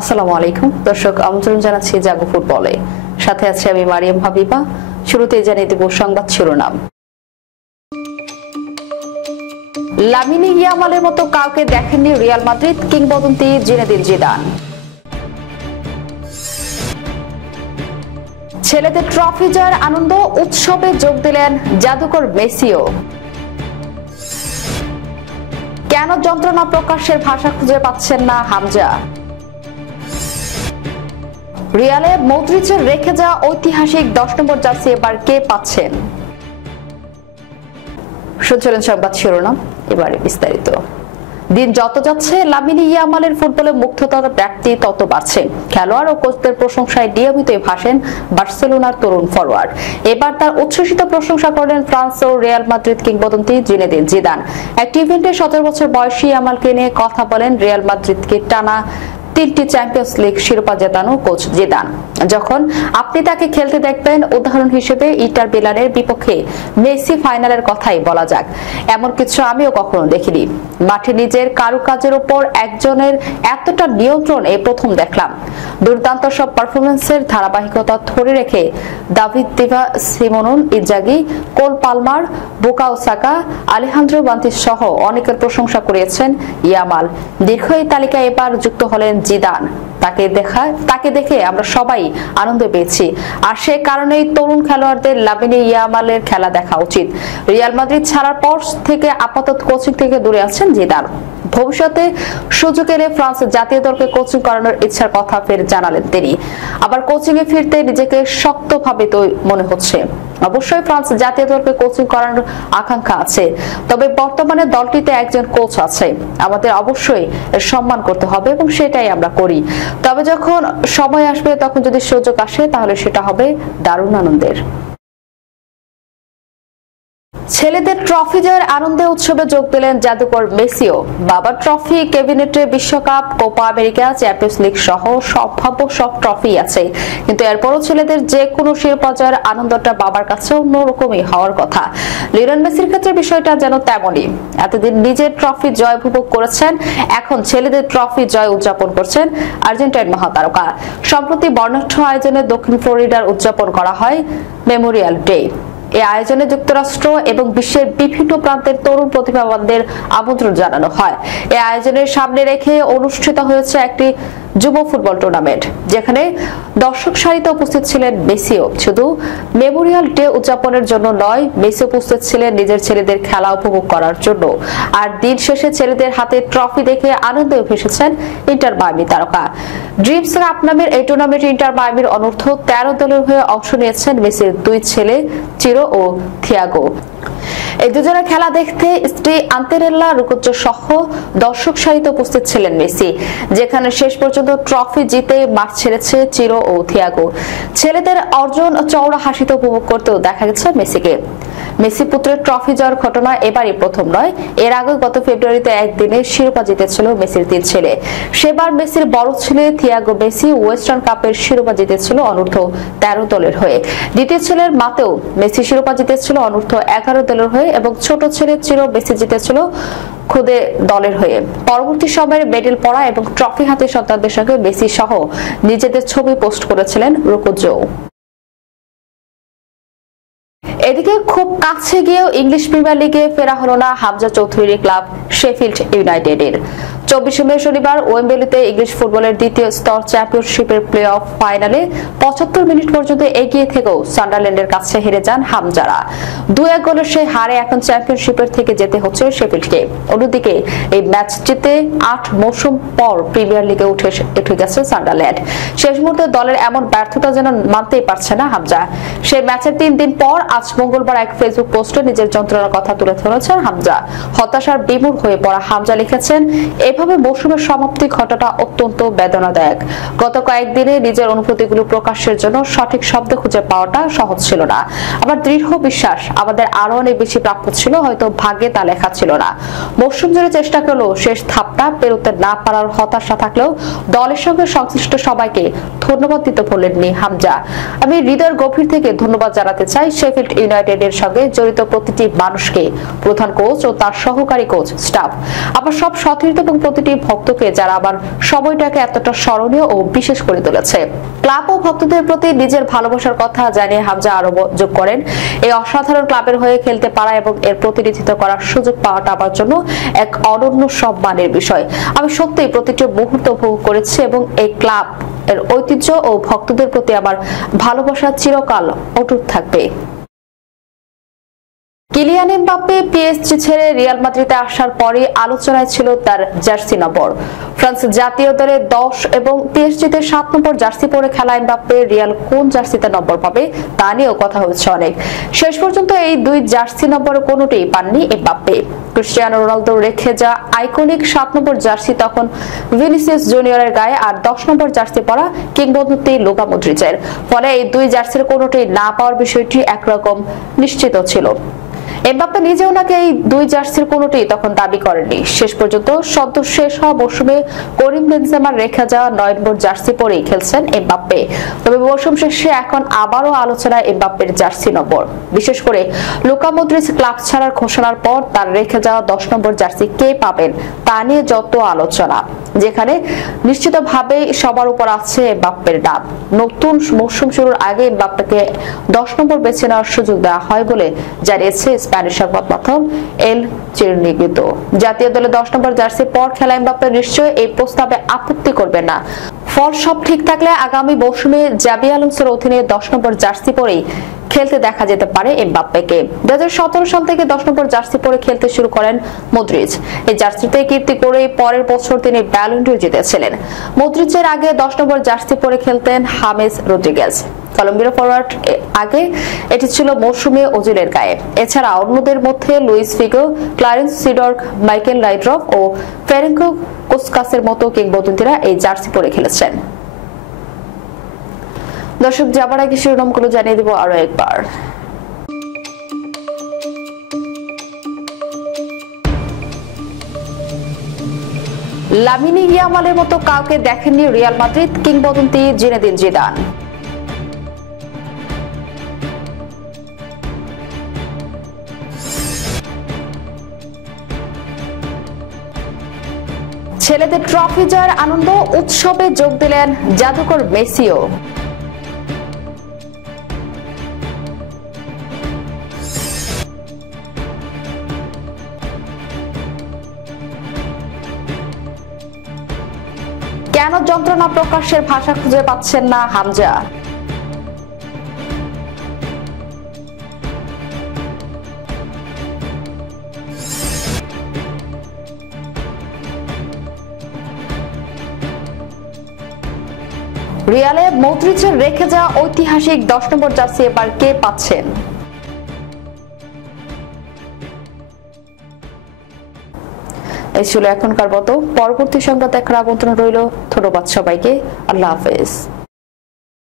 আসসালামু আলাইকুম দর্শক, আমন্ত্রণ জানাচ্ছি জাগো ফুটবলে। সাথে আছে আমি মারিয়াম হাবিবা। শুরুতেই জানিয়ে দেব সংবাদ শিরোনাম। লামিনে ইয়ামালের মতো কাউকে দেখেননি রিয়াল মাদ্রিদ কিংবদন্তি জিনেদিন জিদান। ছেলেদের ট্রফি জয়ের আনন্দ উৎসবে যোগ দিলেন জাদুকর মেসিও। কেন যন্ত্রণা প্রকাশের ভাষা খুঁজে পাচ্ছেন না হামজা। রিয়ালে মদ্রিচের রেখে যাওয়া ঐতিহাসিক 10 নম্বর জার্সি এবার কে পাচ্ছেন? শুনছিলেন সংবাদ শিরোনাম, এবারে বিস্তারিত। দিন যত যাচ্ছে লামিনে ইয়ামালের ফুটবলে মুগ্ধতার ব্যাপ্তি তত বাড়ছে। খেলোয়াড় ও কোচদের প্রশংসায় নিয়মিতই ভাসেন বার্সেলোনার তরুণ ফরোয়ার্ড। এবার তার উচ্ছ্বসিত প্রশংসা করলেন ফ্রান্স ও রিয়াল মাদ্রিদ কিংবদন্তি জিনেদিন জিদান। একটি ইভেন্টে 17 বছর বয়সী ইয়ামালকে নিয়ে কথা বলেন রিয়াল মাদ্রিদকে টানা 3টি চ্যাম্পিয়ন্স লিগ শিরোপা জেতানো কোচ জিদান। যখন আপনি তাকে খেলতে দেখবেন, উদাহরণ হিসেবে ইন্টার মিলানের বিপক্ষে মেসি ফাইনালের কথাই বলা যাক, এমন কিছু আমিও কখনো দেখিনি। মাঠে নিজের কারুকাজের উপর একজনের এতটা নিয়ন্ত্রণ এই প্রথম দেখলাম। দুর্দান্ত সব পারফরমেন্সের ধারাবাহিকতা ধরে রেখে দাভিদ দিভা, Simone Inzaghi, Cole Palmer, Bukayo Saka, Alejandro বান্তিস সহ অনেকের প্রশংসা করিয়েছেন ইয়ামাল। দীর্ঘ এই তালিকায় এবার যুক্ত হলেন জিদান। তাকে দেখে আমরা সবাই আনন্দ পেয়েছি, আর সে কারণেই তরুণ খেলোয়াড়দের লামিনে ইয়ামালের খেলা দেখা উচিত। রিয়াল মাদ্রিদ ছাড়ার পর থেকে আপাতত কোচিং থেকে দূরে আছেন জিদান। ভবিষ্যতে সুযোগ এলে ফ্রান্স জাতীয় দলকে কোচিং করানোর ইচ্ছার কথা ফের জানালেন তিনি। আবার কোচিং এ ফিরতে নিজেকে শক্তভাবে মনে হচ্ছে। অবশ্যই ফ্রান্স জাতীয় দলকে কোচিং করানোর আকাঙ্ক্ষা আছে, তবে বর্তমানে দলটিতে একজন কোচ আছে। আমাদের অবশ্যই এর সম্মান করতে হবে এবং সেটাই আমরা করি। তবে যখন সময় আসবে, তখন যদি সুযোগ আসে, তাহলে সেটা হবে দারুণ আনন্দের। ছেলেদের ট্রফি জয়ের আনন্দে উৎসবে যোগ দিলেন জাদুকর মেসিও। বাবার ট্রফি, ক্যাবিনেটে বিশ্বকাপ, কোপা আমেরিকা, চ্যাম্পিয়ন্স লিগ সহ সম্ভাব্য সব ট্রফি আছে, কিন্তু এরপরও ছেলেদের যে কোনো শিরোপা জয়ের আনন্দটা বাবার কাছে অন্যরকমই হওয়ার কথা। লিওনেল মেসির ক্ষেত্রে বিষয়টা যেন তেমনই। এতদিন নিজের ট্রফি জয় উপভোগ করেছেন, এখন ছেলেদের ট্রফি জয় উদযাপন করছেন আর্জেন্টাইন মহাতারকা। সম্প্রতি বর্ণাঢ্য আয়োজনে দক্ষিণ ফ্লোরিডার উদযাপন করা হয় মেমোরিয়াল ডে। এই আয়োজনে যুক্তরাষ্ট্র এবং বিশ্বের বিভিন্ন প্রান্তের তরুণ প্রতিভাবানদের আমন্ত্রণ জানানো হয়। এই আয়োজনের সামনে রেখে অনুষ্ঠিত হয়েছে একটি যুব ফুটবল টুর্নামেন্ট, যেখানে দর্শক সারিতে উপস্থিত ছিলেন মেসিও। শুধু মেমোরিয়াল ডে উদযাপনের জন্য নয়, মেসি উপস্থিত ছিলেন নিজের ছেলেদের খেলা উপভোগ করার জন্য। আর দিন শেষে ছেলেদের হাতে ট্রফি দেখে আনন্দে ভেসেছেন ইন্টার মায়ামি তারকা। ড্রিমস কাপ নামের এই টুর্নামেন্টে ইন্টার মায়ামির অনূর্ধ্ব 13 দলের হয়ে অংশ নিয়েছেন মেসির 2 ছেলে চিরো ও থিয়াগো। এই দুজনের খেলা দেখতে স্ত্রী আন্তেরেল্লা রুকুজ্জো সহ দর্শক সারিতে উপস্থিত ছিলেন মেসি, যেখানে শেষ পর্যন্ত ট্রফি জিতে মাঠ ছেড়েছে চিরো ও থিয়াগো। ছেলেদের অর্জন চওড়া হাসিতে উপভোগ করতেও দেখা গেছে মেসিকে। মেসি পুত্রের ট্রফি জয়ের ঘটনা এবারই প্রথম নয়। এর আগে গত ফেব্রুয়ারিতে একদিনে শিরোপা জিতেছিল মেসির 3 ছেলে। সেবার মেসির বড় ছেলে থিয়াগো মেসি ওয়েস্টার্ন কাপের শিরোপা জিতেছিল অনূর্ধ্ব 13 দলের হয়ে। দ্বিতীয় ছেলের মাতেও মেসি শিরোপা জিতেছিল অনূর্ধ্ব 11 দলের হয়ে, এবং ছোট ছেলে চিরো মেসি জিতেছিল খুদে দলের হয়ে। পরবর্তী সময়ে মেডেল পড়া এবং ট্রফি হাতে সন্তানদের সঙ্গে মেসি সহ নিজেদের ছবি পোস্ট করেছিলেন রুকুজ্জো। এদিকে খুব কাছে গিয়েও ইংলিশ প্রিমিয়ার লিগে ফেরা হলো না হামজা চৌধুরীর ক্লাব শেফিল্ড ইউনাইটেডের। 24 মে শনিবার ওয়েম্বলিতে ইংলিশ ফুটবলের দ্বিতীয় স্তর চ্যাম্পিয়নশিপের প্লে অফ ফাইনালে 75 মিনিট পর্যন্ত এগিয়ে থেকেও সান্ডারল্যান্ডের কাছে হেরে যান হামজারা। 2-1 গোলের সেই হারে এখন চ্যাম্পিয়নশিপের থেকে যেতে হচ্ছে শেফিল্ডকে। অন্যদিকে এই ম্যাচ জিতে 8 মৌসুম পর প্রিমিয়ার লিগে উঠে গেছে সান্ডারল্যান্ড। শেষ মুহূর্তে দলের এমন ব্যর্থতা যেন মানতেই পারছে না হামজা। সেই ম্যাচের 3 দিন পর আজ মঙ্গলবার এক ফেসবুক পোস্টে নিজের যন্ত্রণার কথা তুলে ধরেছেন হামজা। হতাশার বিমূঢ় হয়ে পড়া হামজা লিখেছেন, এভাবে মৌসুমের সমাপ্তি ঘটাটা অত্যন্ত বেদনাদায়ক। গত কয়েকদিনে নিজের অনুভূতিগুলো প্রকাশের জন্য সঠিক শব্দ খুঁজে পাওয়াটা সহজ ছিল না। আমার দৃঢ় বিশ্বাস আমাদের আরো অনেক বেশি প্রাপ্য ছিল, হয়তো ভাগ্যে তা লেখা ছিল না। মৌসুম জুড়ে চেষ্টা করলেও শেষ ধাপটা পেরোতে না পারার হতাশা থাকলেও দলের সঙ্গে সংশ্লিষ্ট সবাইকে ধন্যবাদ দিতে বলেননি হামজা। আমি হৃদয়ের গভীর থেকে ধন্যবাদ জানাতে চাই শেফিল্ড ইউনাইটেডের সঙ্গে জড়িত প্রতিটি মানুষকে, প্রধান কোচ ও তার সহকারী কোচ, স্টাফ, আবার সব সতীর্থ এবং প্রতিটি ভক্তকে, যারা আবার সময়টাকে এতটা স্মরণীয় ও বিশেষ করে তুলেছে। ক্লাব ও ভক্তদের প্রতি নিজের ভালোবাসার কথা জানিয়ে হামজা আরো যোগ করেন, এই অসাধারণ ক্লাবের হয়ে খেলতে পারা এবং এর প্রতিনিধিত্ব করার সুযোগ পাওয়াটা আমার জন্য এক অনন্য সম্মানের বিষয়। আমি সত্যিই প্রতিটি মুহূর্ত উপভোগ করেছি এবং এই ক্লাব এর ঐতিহ্য ও ভক্তদের প্রতি আমার ভালোবাসা চিরকাল অটুট থাকবে। কিলিয়ান এমবাপ্পে পিএসজি ছেড়ে রিয়াল মাদ্রিদে আসার পরে আলোচনায় ছিল তার জার্সি নম্বর। ফ্রান্স জাতীয় দলে 10 এবং পিএসজিতে 7 নম্বর জার্সি পরে খেলা এমবাপ্পে রিয়াল কোন জার্সিতে নম্বর পাবে তা নিয়েও কথা হচ্ছে অনেক। শেষ পর্যন্ত এই দুই জার্সি নম্বরের কোনোটিই পাননি এমবাপ্পে। ক্রিস্টিয়ানো রোনালদো রেখে যা আইকনিক 7 নম্বর জার্সি তখন ভিনিসিয়াস জুনিয়রের গায়ে, আর 10 নম্বর জার্সি পরা কিংবদন্তি লুকা মডরিচের। ফলে এই দুই জার্সির কোনোটিই না পাওয়ার বিষয়টি একরকম নিশ্চিত ছিল। এমবাপ্পে নিজেও নাকি এই দুই জার্সির কোনোটি তখন দাবি করেননি। শেষ পর্যন্ত সদ্য শেষ হওয়া মৌসুমে করিম বেনজেমার রেখে যাওয়া 9 নম্বর জার্সি পরেই খেলছেন এমবাপ্পে। তবে মৌসুম শেষে এখন আবারও আলোচনায় এমবাপ্পের জার্সি নম্বর। বিশেষ করে লুকা মডরিচ ক্লাব ছাড়ার ঘোষণার পর তার রেখে যাওয়া 10 নম্বর জার্সি কে পাবেন তা নিয়ে যত আলোচনা, যেখানে নিশ্চিতভাবেই সবার উপর আছে এমবাপ্পের নাম। নতুন মৌসুম শুরুর আগে এমবাপ্পেকে 10 নম্বর বেছে নেওয়ার সুযোগ দেওয়া হয় বলে জানিয়েছে স্প্যানিশ সংবাদ মাধ্যম এল চিরনিগিতো। জাতীয় দলে 10 নম্বর জার্সি পর খেলা এমবাপ্পে নিশ্চয়ই এই প্রস্তাবে আপত্তি করবে না। ফল সব ঠিক থাকলে আগামী মৌসুমে জাবি আলোনসোর অধীনে 10 নম্বর জার্সি পরেই খেলতে দেখা যেতে পারে এমবাপ্পেকে। 2017 সাল থেকে 10 নম্বর জার্সি পরে খেলতে শুরু করেন মডরিচ। এই জার্সিতে কীর্তি করে পরের বছর তিনি ব্যালন ড'র জিতেছিলেন। মডরিচের আগে 10 নম্বর জার্সি পরে খেলতেন হামেস রদ্রিগেজ। কলম্বিয়ার ফরওয়ার্ড আগে এটি ছিল মৌসুমী ওজিলের গায়ে। এছাড়া অন্যদের মধ্যে লুইস ফিগো, ক্লারেন্স সিডর্ক, মাইকেল লাইড্রফ ও ফেরেঙ্কো কোসকাসের মতো কিংবদন্তিরা এই জার্সি পরে খেলেছেন। দর্শক, যাবার আগে শিরোনামগুলো জানিয়ে দেব আরো একবার। লামিনে ইয়ামালের মতো কাউকে দেখেননি রিয়াল মাদ্রিদ কিংবদন্তি জিনেদিন জিদান। ছেলেদের ট্রফি জয়ের আনন্দ উৎসবে যোগ দিলেন জাদুকর মেসিও। কেন যন্ত্রণা প্রকাশের ভাষা খুঁজে পাচ্ছেন না হামজা? রিয়ালে মডরিচের রেখে যাওয়া ঐতিহাসিক 10 নম্বর জার্সি এবার কে পাচ্ছেন? এই ছিল এখনকার মতো। পরবর্তী সংবাদ দেখার আমন্ত্রণ রইল। ধন্যবাদ সবাইকে। আল্লাহ হাফেজ।